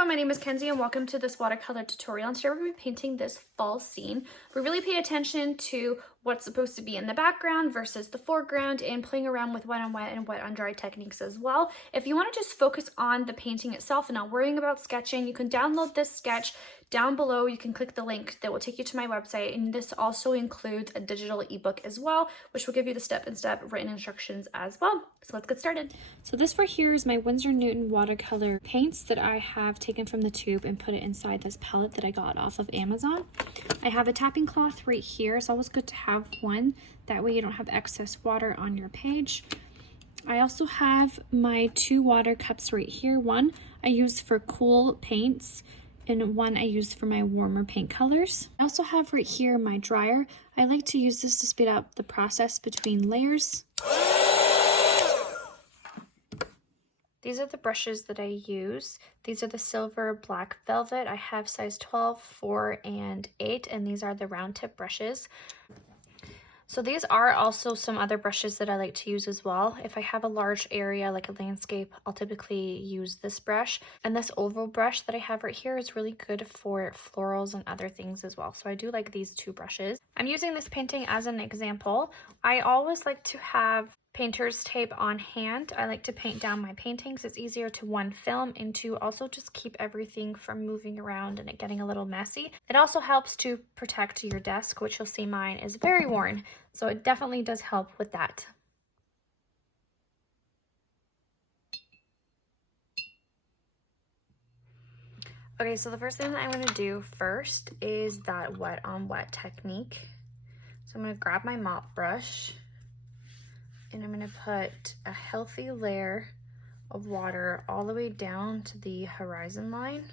everyone, my name is Kenzie and welcome to this watercolor tutorial. And today we're going to be painting this fall scene. We really pay attention to what's supposed to be in the background versus the foreground and playing around with wet on wet and wet on dry techniques as well. If you want to just focus on the painting itself and not worrying about sketching, you can download this sketch down below. You can click the link that will take you to my website, and this also includes a digital ebook as well, which will give you the step-by-step written instructions as well. So let's get started. So this right here is my Winsor Newton watercolor paints that I have taken from the tube and put it inside this palette that I got off of Amazon. I have a tapping cloth right here. It's always good to have one. That way you don't have excess water on your page. I also have my 2 water cups right here. One I use for cool paints, and one I use for my warmer paint colors. I also have right here my dryer. I like to use this to speed up the process between layers. These are the brushes that I use. These are the silver black velvet. I have size 12, 4, and 8, and these are the round tip brushes. So these are also some other brushes that I like to use as well. If I have a large area like a landscape, I'll typically use this brush. And this oval brush that I have right here is really good for florals and other things as well. So I do like these 2 brushes. I'm using this painting as an example. I always like to have painter's tape on hand. I like to paint down my paintings. It's easier to 1, film, and 2, also just keep everything from moving around and it getting a little messy. It also helps to protect your desk, which you'll see mine is very worn. So it definitely does help with that. Okay, so the first thing that I'm going to do first is that wet on wet technique. So I'm going to grab my mop brush and I'm going to put a healthy layer of water all the way down to the horizon line.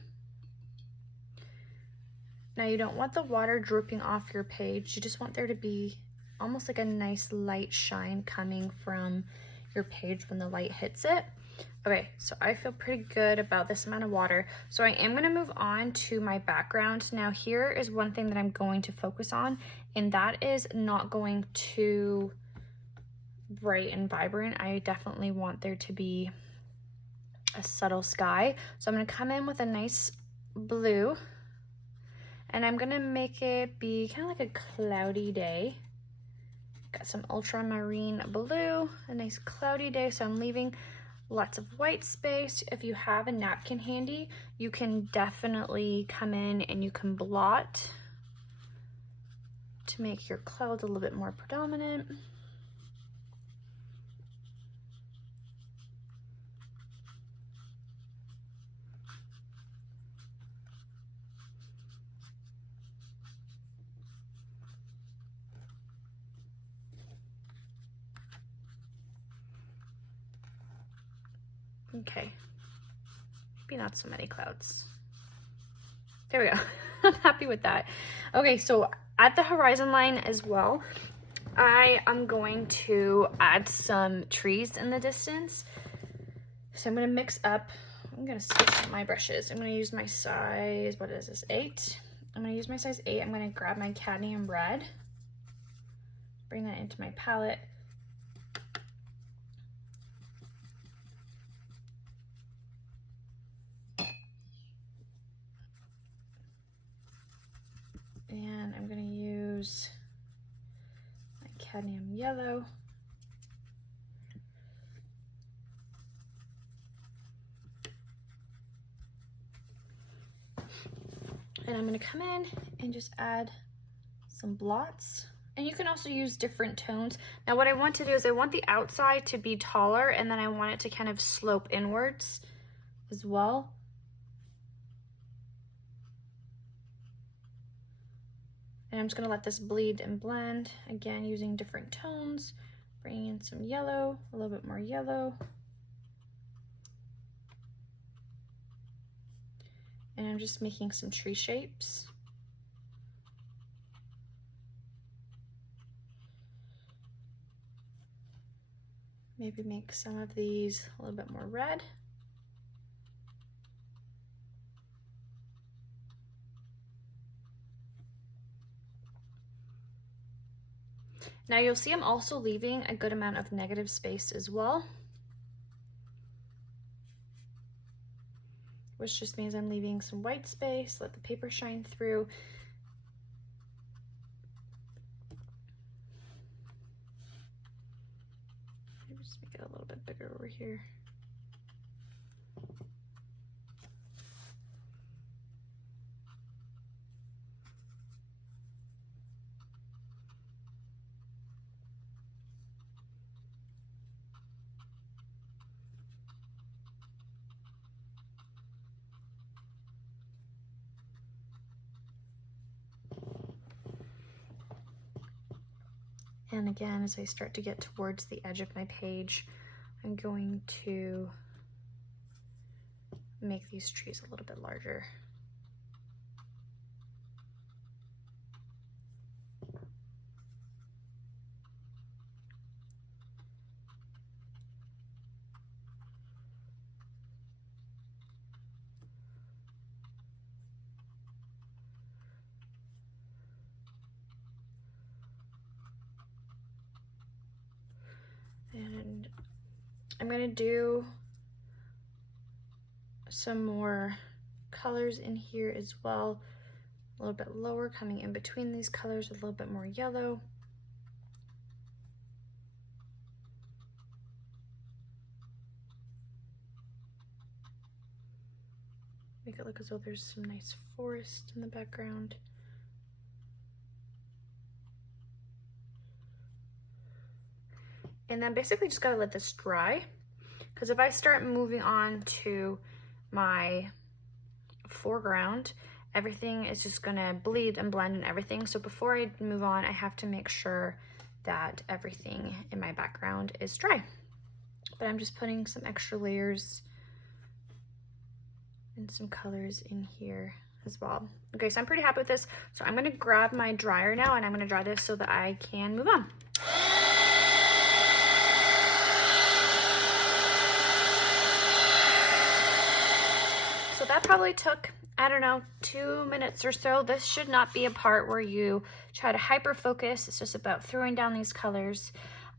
Now you don't want the water dripping off your page. You just want there to be almost like a nice light shine coming from your page when the light hits it. Okay, so I feel pretty good about this amount of water. So I am going to move on to my background. Now here is one thing that I'm going to focus on, and that is not going too bright and vibrant. I definitely want there to be a subtle sky. So I'm going to come in with a nice blue, and I'm going to make it be kind of like a cloudy day. Got some ultramarine blue, a nice cloudy day, so I'm leaving lots of white space. If you have a napkin handy, you can definitely come in and you can blot to make your clouds a little bit more predominant. Okay, maybe not so many clouds. There we go. I'm happy with that. Okay, so at the horizon line as well, I am going to add some trees in the distance. So I'm going to mix up, I'm going to switch up my brushes. I'm going to use my size, what is this, 8? I'm going to use my size 8. I'm going to grab my cadmium red, bring that into my palette. And I'm going to use my cadmium yellow. And I'm going to come in and just add some blots. And you can also use different tones. Now what I want to do is I want the outside to be taller, and then I want it to kind of slope inwards as well. And I'm just going to let this bleed and blend, again using different tones, bringing in some yellow, a little bit more yellow. And I'm just making some tree shapes. Maybe make some of these a little bit more red. Now you'll see I'm also leaving a good amount of negative space as well, which just means I'm leaving some white space, let the paper shine through. Maybe just make it a little bit bigger over here. And again, as I start to get towards the edge of my page, I'm going to make these trees a little bit larger. And I'm going to do some more colors in here as well, a little bit lower, coming in between these colors, a little bit more yellow. Make it look as though there's some nice forest in the background. And then basically just gotta let this dry, because if I start moving on to my foreground, everything is just gonna bleed and blend and everything. So before I move on, I have to make sure that everything in my background is dry. But I'm just putting some extra layers and some colors in here as well. Okay, so I'm pretty happy with this. So I'm gonna grab my dryer now and I'm gonna dry this so that I can move on. So that probably took, I don't know, 2 minutes or so. This should not be a part where you try to hyper focus. It's just about throwing down these colors.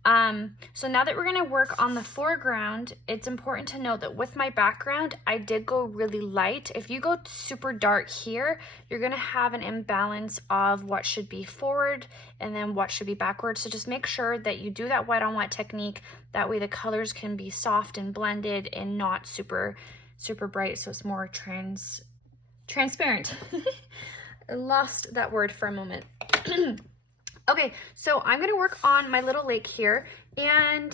So now that we're gonna work on the foreground, it's important to note that with my background, I did go really light. If you go super dark here, you're gonna have an imbalance of what should be forward and then what should be backward. So just make sure that you do that white on white technique. That way the colors can be soft and blended and not super bright, so it's more transparent. I lost that word for a moment. Okay, so I'm gonna work on my little lake here, and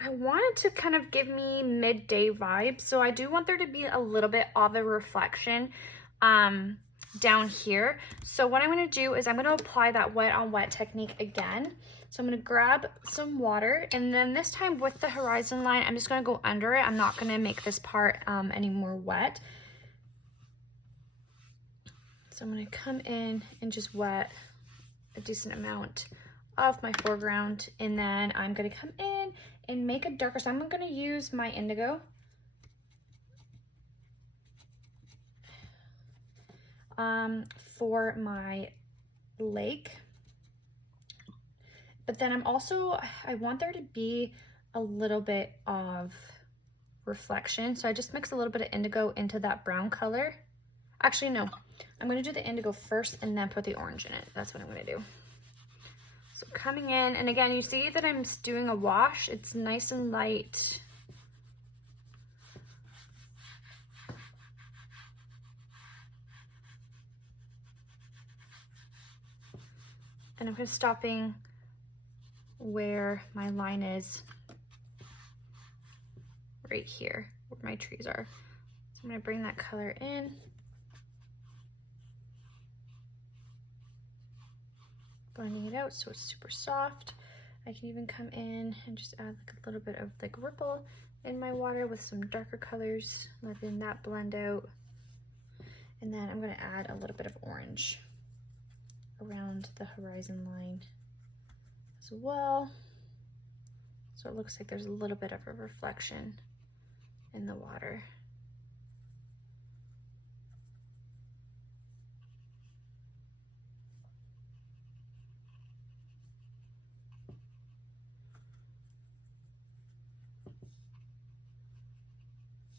I want it to kind of give me midday vibes, so I do want there to be a little bit of a reflection down here. So what I'm gonna do is I'm gonna apply that wet on wet technique again. So I'm gonna grab some water, and then this time with the horizon line, I'm just gonna go under it. I'm not gonna make this part any more wet. So I'm gonna come in and just wet a decent amount of my foreground, and then I'm gonna come in and make it darker. So I'm gonna use my indigo. For my lake. But then I want there to be a little bit of reflection. So I just mix a little bit of indigo into that brown color. Actually, no, I'm gonna do the indigo first and then put the orange in it. That's what I'm gonna do. So coming in, and again, you see that I'm doing a wash. It's nice and light. And I'm just stopping where my line is right here, where my trees are. So I'm gonna bring that color in. Blending it out so it's super soft. I can even come in and just add like a little bit of like ripple in my water with some darker colors, letting that blend out. And then I'm gonna add a little bit of orange around the horizon line as well. So it looks like there's a little bit of a reflection in the water.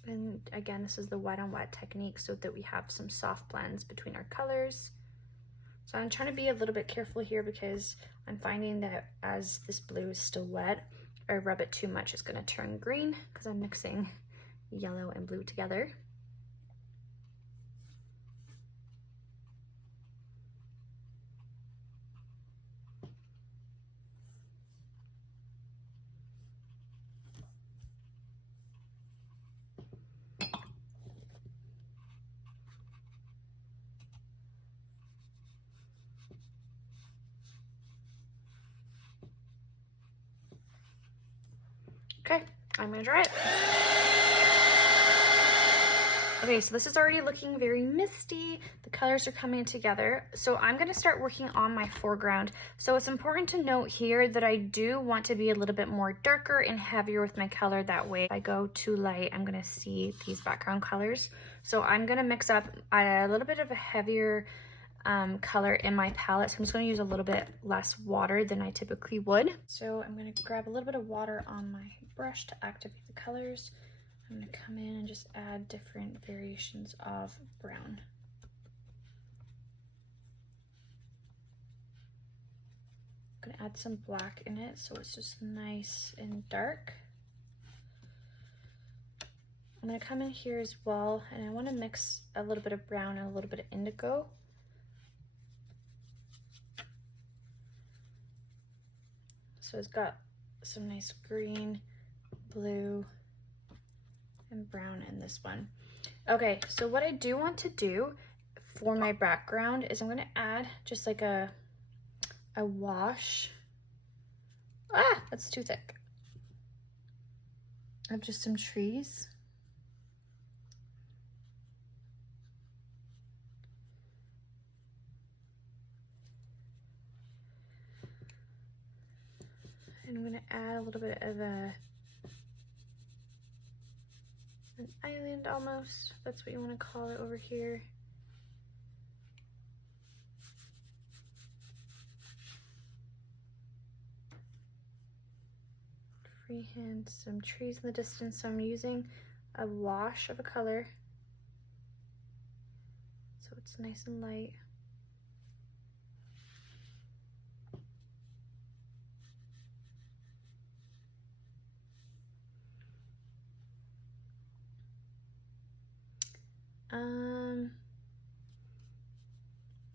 And again, this is the wet on wet technique so that we have some soft blends between our colors. So I'm trying to be a little bit careful here because I'm finding that as this blue is still wet, if I rub it too much, it's gonna turn green because I'm mixing yellow and blue together. Okay, I'm gonna dry it. Okay, so this is already looking very misty. The colors are coming together. So I'm gonna start working on my foreground. So it's important to note here that I do want to be a little bit more darker and heavier with my color. That way, if I go too light, I'm gonna see these background colors. So I'm gonna mix up a little bit of a heavier color in my palette. So I'm just gonna use a little bit less water than I typically would. So I'm gonna grab a little bit of water on my brush to activate the colors. I'm gonna come in and just add different variations of brown. I'm gonna add some black in it so it's just nice and dark. I'm gonna come in here as well, and I wanna mix a little bit of brown and a little bit of indigo. So it's got some nice green, blue, and brown in this one. Okay, so what I do want to do for my background is I'm gonna add just like a wash. Ah, that's too thick. Of just some trees. And I'm gonna add a little bit of an island almost. That's what you want to call it over here. Freehand some trees in the distance. So I'm using a wash of a color. So it's nice and light.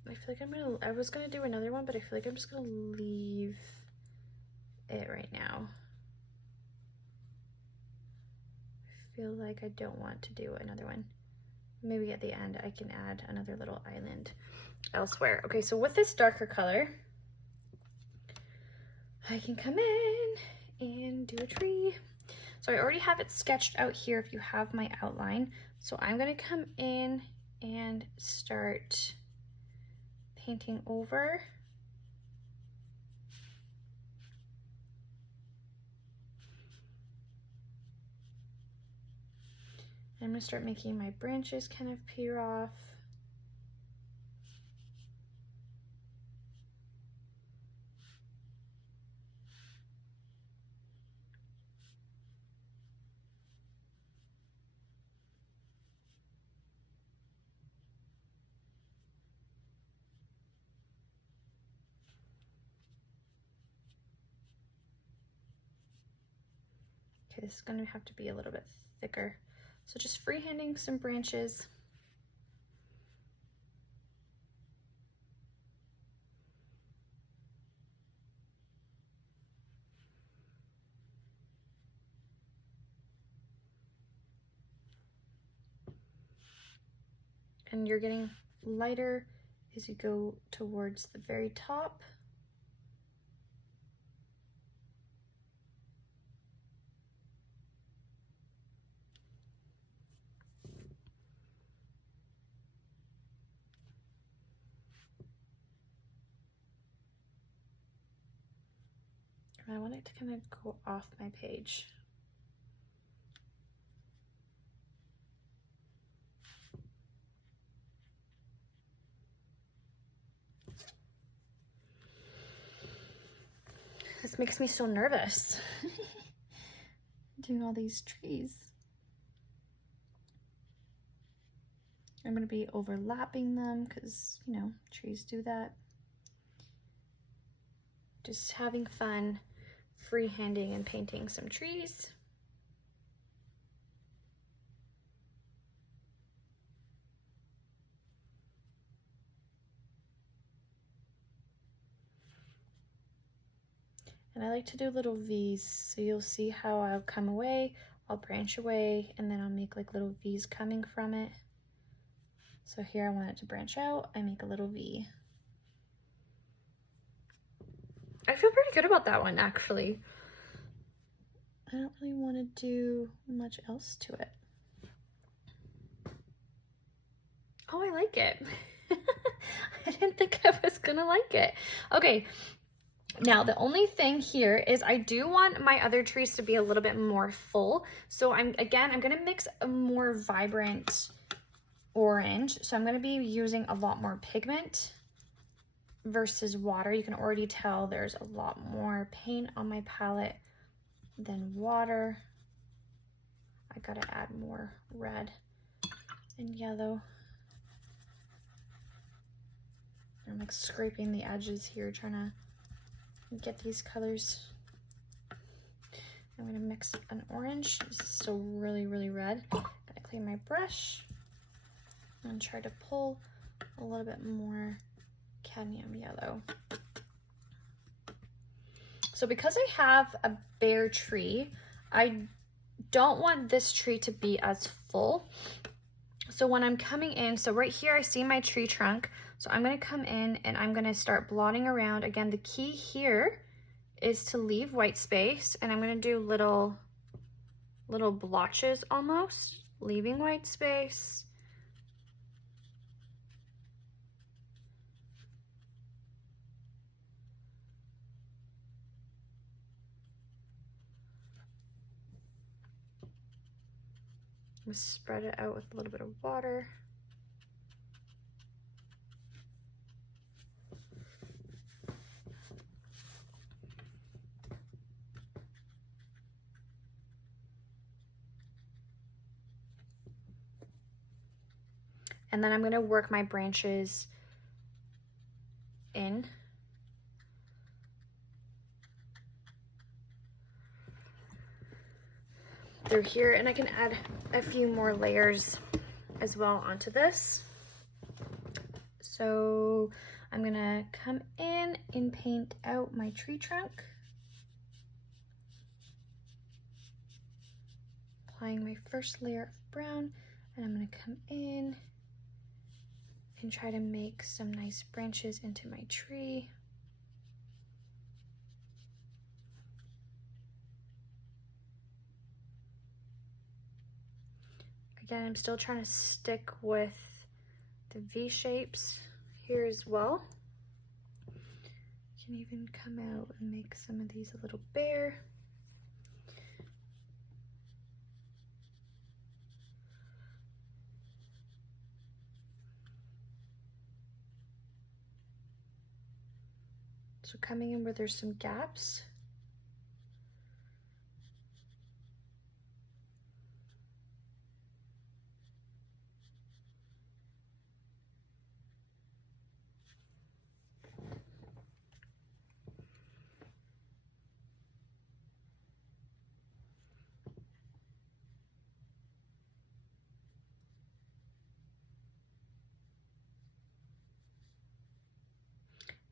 I feel like I was gonna do another one, but I feel like I'm just gonna leave it right now. I feel like I don't want to do another one. Maybe at the end I can add another little island elsewhere. Okay, so with this darker color, I can come in and do a tree. So I already have it sketched out here if you have my outline. So I'm gonna come in and start painting over. I'm gonna start making my branches kind of peer off. Okay, this is gonna have to be a little bit thicker. So just freehanding some branches. And you're getting lighter as you go towards the very top. And I want it to kind of go off my page. This makes me so nervous. Doing all these trees. I'm going to be overlapping them because, you know, trees do that. Just having fun freehanding and painting some trees. And I like to do little V's, so you'll see how I'll come away, I'll branch away, and then I'll make like little V's coming from it. So here I want it to branch out, I make a little V. I feel pretty good about that one, actually. I don't really want to do much else to it. Oh, I like it. I didn't think I was gonna like it. Okay, now the only thing here is I do want my other trees to be a little bit more full. So I'm gonna mix a more vibrant orange. So I'm gonna be using a lot more pigment versus water. You can already tell there's a lot more paint on my palette than water. I gotta add more red and yellow. I'm like scraping the edges here, trying to get these colors. I'm gonna mix an orange. This is still really, really red. Gonna clean my brush and try to pull a little bit more cadmium yellow. So because I have a bare tree, I don't want this tree to be as full. So when I'm coming in, so right here I see my tree trunk. So I'm gonna come in and I'm gonna start blotting around. Again, the key here is to leave white space, and I'm gonna do little blotches almost, leaving white space. I'm gonna spread it out with a little bit of water. And then I'm gonna work my branches in. Through here, and I can add a few more layers as well onto this. So I'm gonna come in and paint out my tree trunk. Applying my first layer of brown, and I'm gonna come in and try to make some nice branches into my tree. Again, I'm still trying to stick with the V shapes here as well. You can even come out and make some of these a little bare. So coming in where there's some gaps.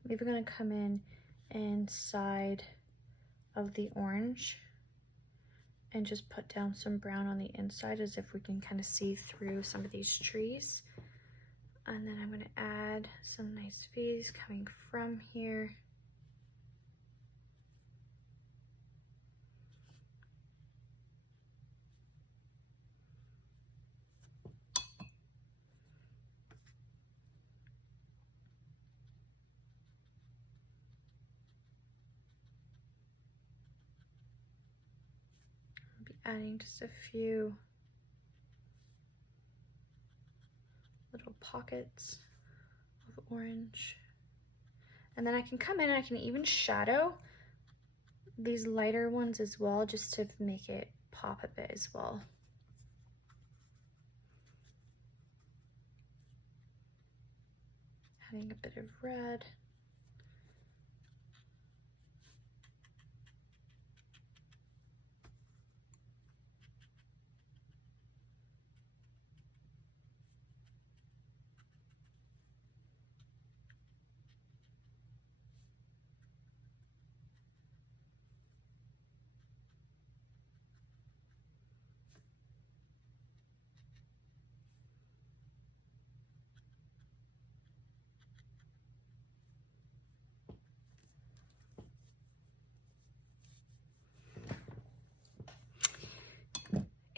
Maybe we're gonna come in inside of the orange and just put down some brown on the inside as if we can kind of see through some of these trees. And then I'm gonna add some nice V's coming from here. I'll be adding just a few little pockets of orange. And then I can come in and I can even shadow these lighter ones as well, just to make it pop a bit as well. adding a bit of red.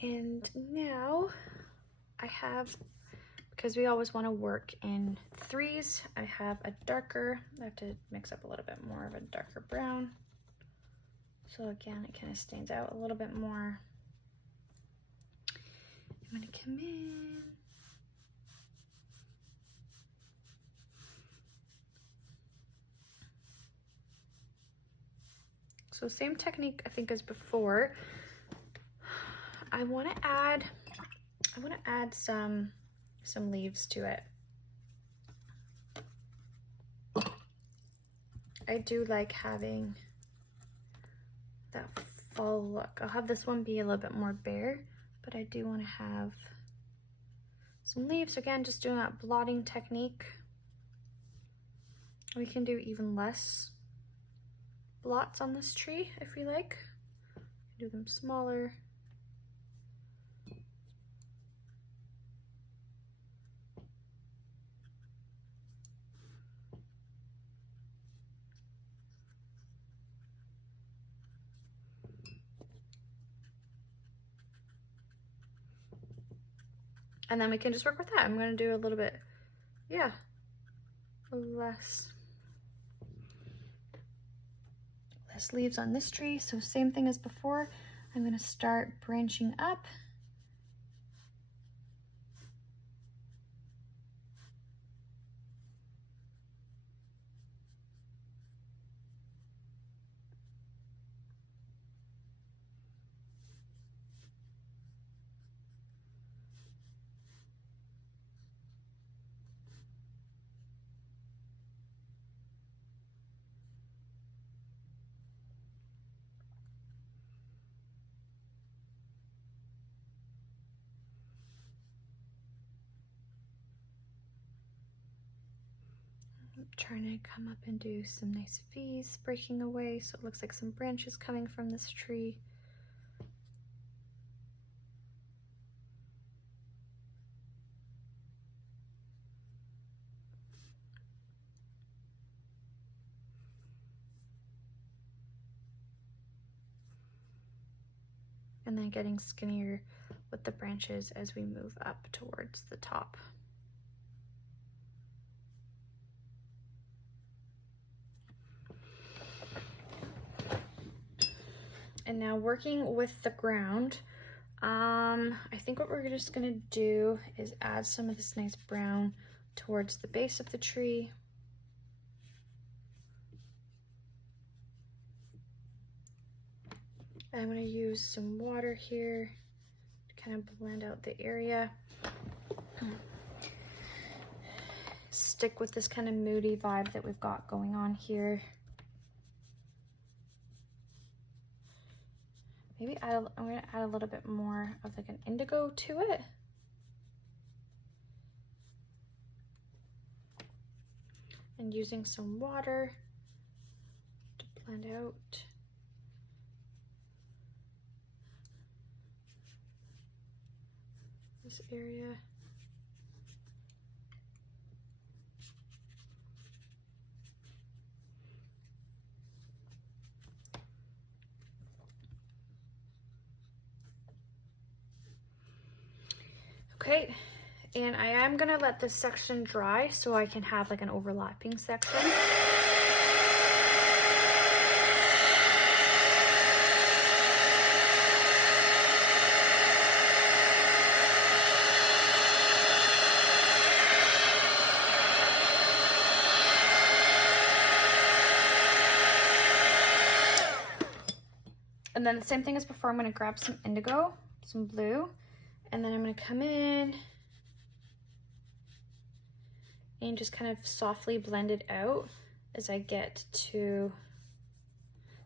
And now I have, because we always want to work in threes, I have a darker, I have to mix up a little bit more of a darker brown. So again, it kind of stands out a little bit more. I'm going to come in. So same technique I think as before. I want to add some leaves to it. I do like having that fall look. I'll have this one be a little bit more bare, but I do want to have some leaves. Again, just doing that blotting technique. We can do even less blots on this tree if we like. Do them smaller. And then we can just work with that. I'm going to do a little bit, yeah, less leaves on this tree. So same thing as before. I'm going to start branching up. I'm trying to come up and do some nice V's, breaking away so it looks like some branches coming from this tree. And then getting skinnier with the branches as we move up towards the top. And now working with the ground, I think what we're just gonna do is add some of this nice brown towards the base of the tree. I'm going to use some water here to kind of blend out the area. Stick with this kind of moody vibe that we've got going on here. Maybe I'm going to add a little bit more of like an indigo to it. And using some water to blend out. This area. Okay, and I am gonna let this section dry so I can have like an overlapping section. And then the same thing as before, I'm going to grab some indigo, some blue, and then I'm going to come in and just kind of softly blend it out as I get to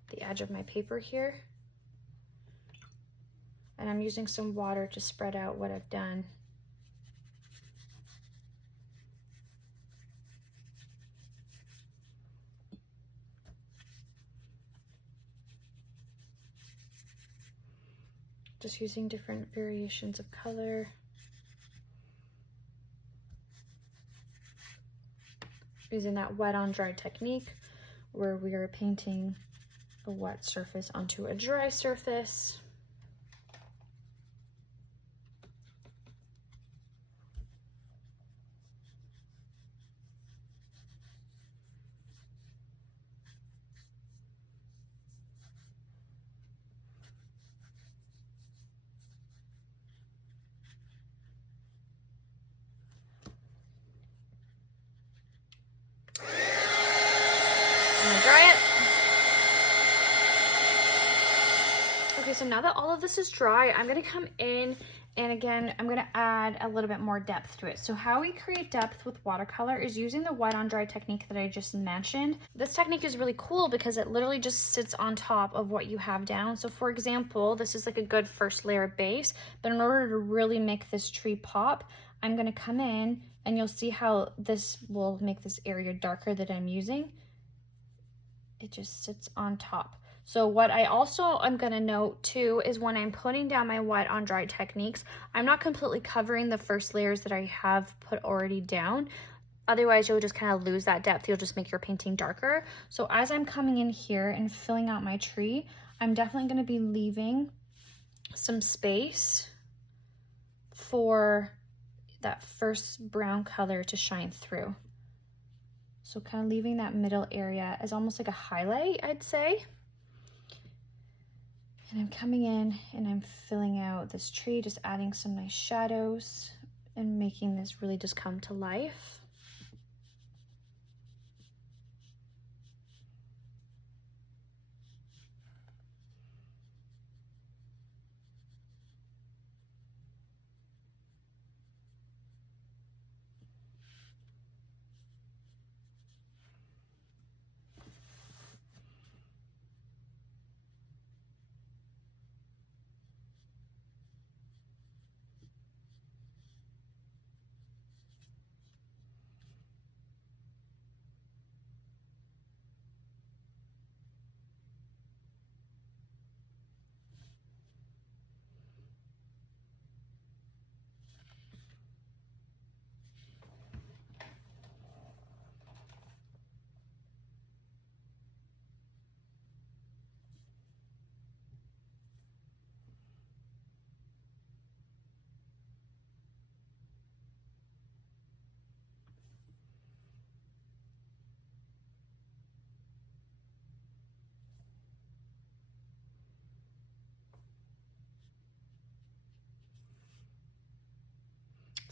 the edge of my paper here. And I'm using some water to spread out what I've done. Just using different variations of color. Using that wet on dry technique where we are painting a wet surface onto a dry surface. I'm gonna dry it. Okay, so now that all of this is dry, I'm gonna come in and again, I'm gonna add a little bit more depth to it. So how we create depth with watercolor is using the wet on dry technique that I just mentioned. This technique is really cool because it literally just sits on top of what you have down. So for example, this is like a good first layer base, but in order to really make this tree pop, I'm gonna come in and you'll see how this will make this area darker that I'm using. It just sits on top. So what I also am gonna note too is when I'm putting down my wet on dry techniques, I'm not completely covering the first layers that I have put already down. Otherwise you'll just kind of lose that depth. You'll just make your painting darker. So as I'm coming in here and filling out my tree, I'm definitely gonna be leaving some space for that first brown color to shine through. So kind of leaving that middle area as almost like a highlight, I'd say. And I'm coming in and I'm filling out this tree, just adding some nice shadows and making this really just come to life.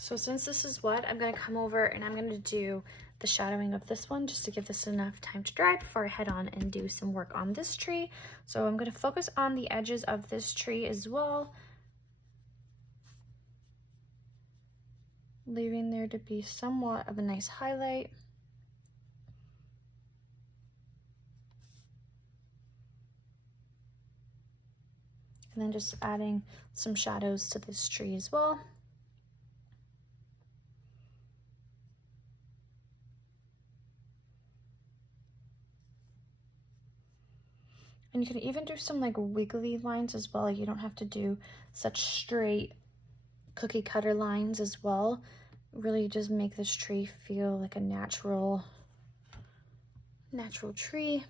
So since this is wet, I'm gonna come over and I'm gonna do the shadowing of this one just to give this enough time to dry before I head on and do some work on this tree. So I'm gonna focus on the edges of this tree as well, leaving there to be somewhat of a nice highlight. And then just adding some shadows to this tree as well. And you can even do some like wiggly lines as well. You don't have to do such straight cookie cutter lines as well. Really just make this tree feel like a natural tree.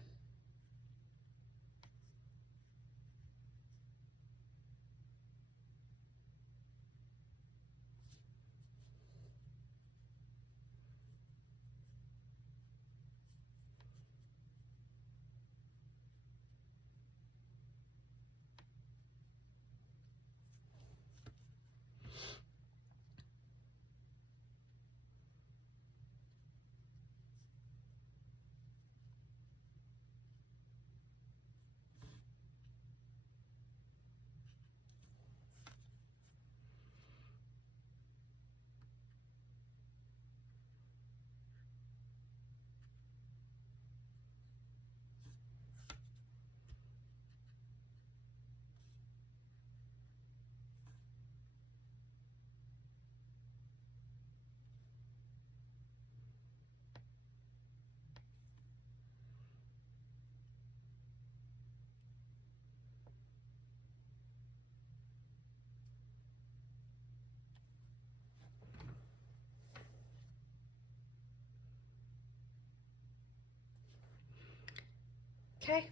Okay.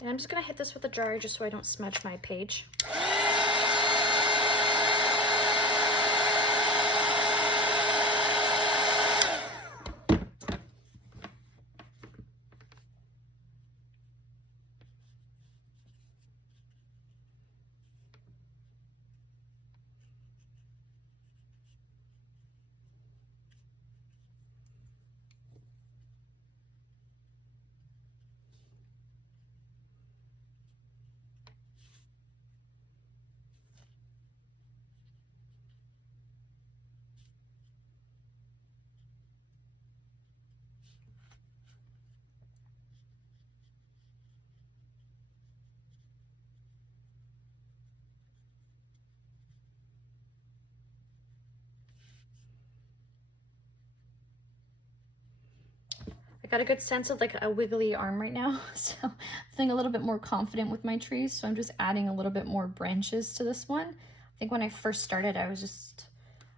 And I'm just gonna hit this with a dryer just so I don't smudge my page. I got a good sense of like a wiggly arm right now, so I'm feeling a little bit more confident with my trees, so I'm just adding a little bit more branches to this one. I think when I first started, I was just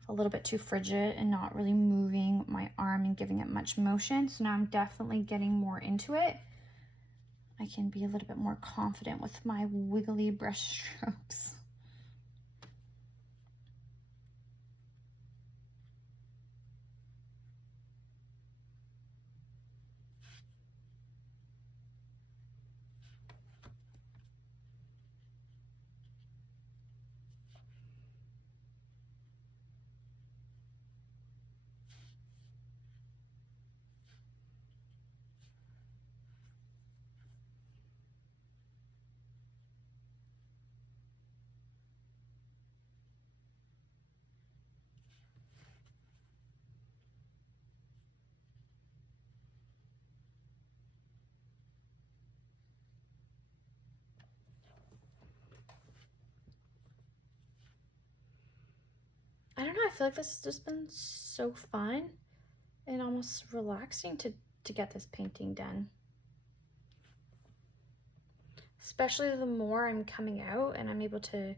a little bit too frigid and not really moving my arm and giving it much motion, so now I'm definitely getting more into it. I can be a little bit more confident with my wiggly brush strokes. I don't know, I feel like this has just been so fun and almost relaxing to get this painting done. Especially the more I'm coming out and I'm able to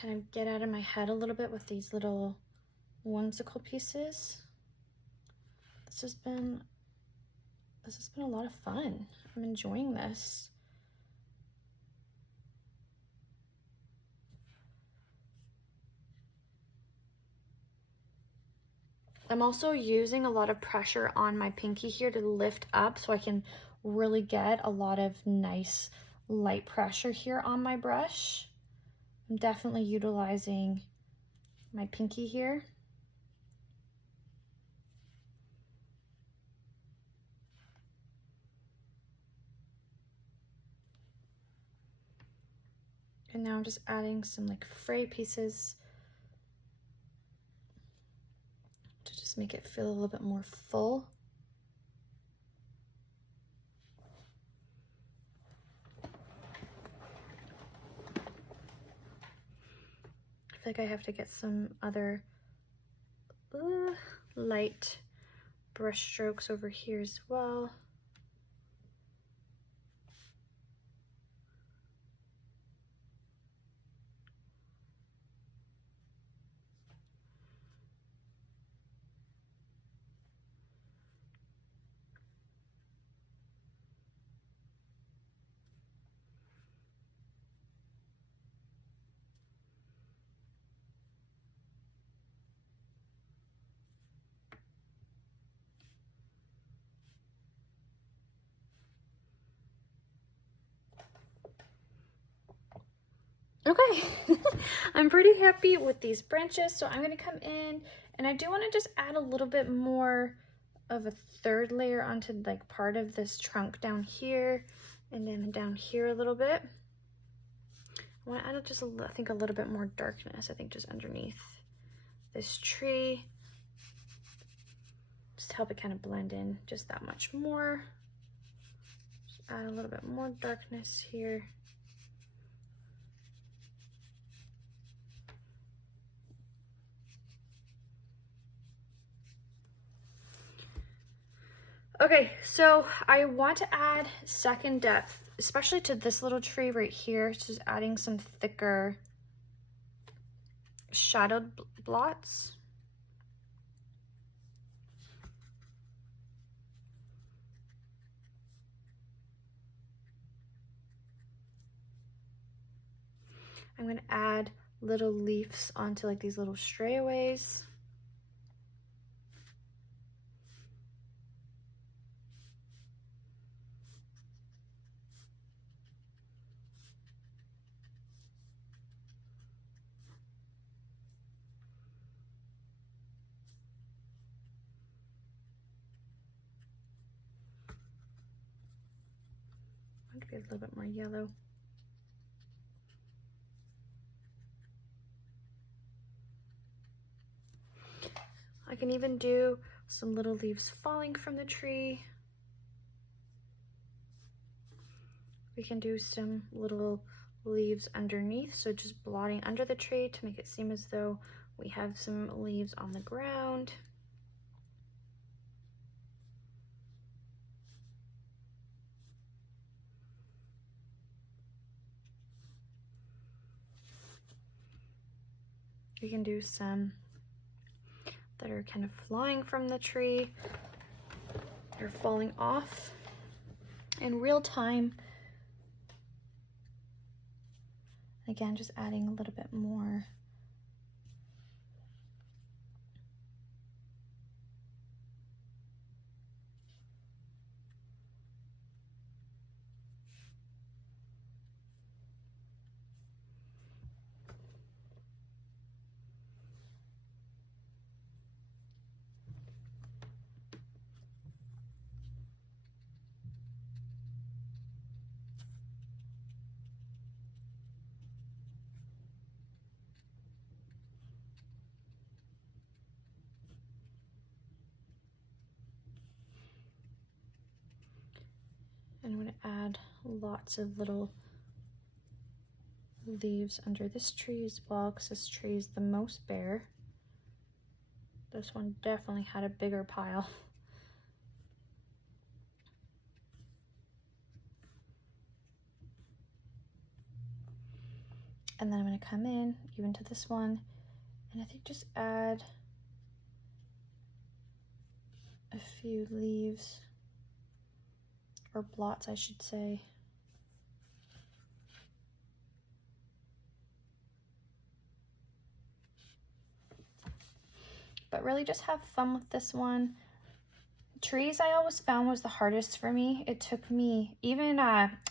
kind of get out of my head a little bit with these little whimsical pieces. This has been a lot of fun. I'm enjoying this. I'm also using a lot of pressure on my pinky here to lift up so I can really get a lot of nice light pressure here on my brush. I'm definitely utilizing my pinky here. And now I'm just adding some like fray pieces to just make it feel a little bit more full. I feel like I have to get some other light brush strokes over here as well. Okay, I'm pretty happy with these branches, so I'm gonna come in and I do wanna just add a little bit more of a third layer onto like part of this trunk down here and then down here a little bit. I wanna add just I think a little bit more darkness, I think just underneath this tree. Just help it kind of blend in just that much more. Just add a little bit more darkness here. Okay, so I want to add second depth, especially to this little tree right here. It's just adding some thicker shadowed blots. I'm going to add little leaves onto like these little strayaways. I'm going to be a little bit more yellow. I can even do some little leaves falling from the tree. We can do some little leaves underneath, so just blotting under the tree to make it seem as though we have some leaves on the ground. We can do some that are kind of flying from the tree or falling off in real time. Again, just adding a little bit more. And I'm going to add lots of little leaves under this tree as well, because this tree is the most bare. This one definitely had a bigger pile. And then I'm going to come in even to this one, and I think just add a few leaves, or blots I should say. But really just have fun with this one. Trees I always found was the hardest for me. It took me, even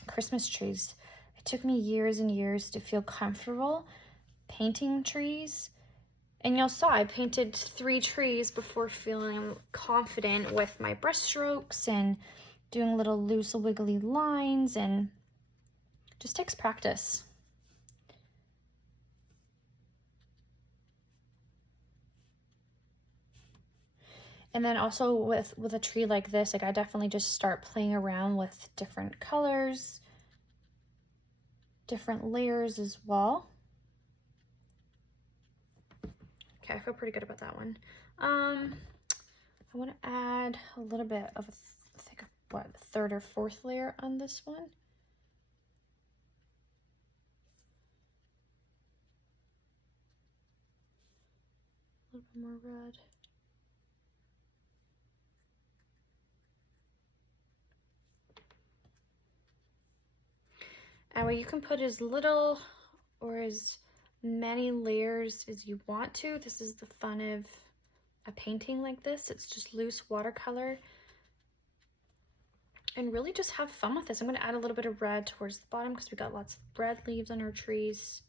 Christmas trees, it took me years and years to feel comfortable painting trees. And you'll saw I painted 3 trees before feeling confident with my brush strokes and doing little loose wiggly lines, and just takes practice. And then also with a tree like this, like I definitely just start playing around with different colors, different layers as well. Okay, I feel pretty good about that one. I want to add a little bit of, I think, what, 3rd or 4th layer on this one. A little bit more red. And you can put as little or as many layers as you want to. This is the fun of a painting like this. It's just loose watercolor. And really just have fun with this. I'm going to add a little bit of red towards the bottom because we got lots of red leaves on our trees.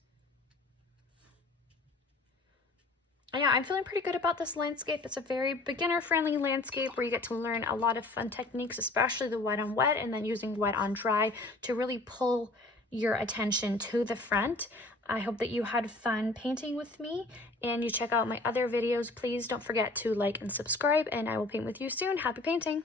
And yeah, I'm feeling pretty good about this landscape. It's a very beginner-friendly landscape where you get to learn a lot of fun techniques, especially the wet on wet, and then using wet on dry to really pull your attention to the front. I hope that you had fun painting with me, and you check out my other videos. Please don't forget to like and subscribe, and I will paint with you soon. Happy painting!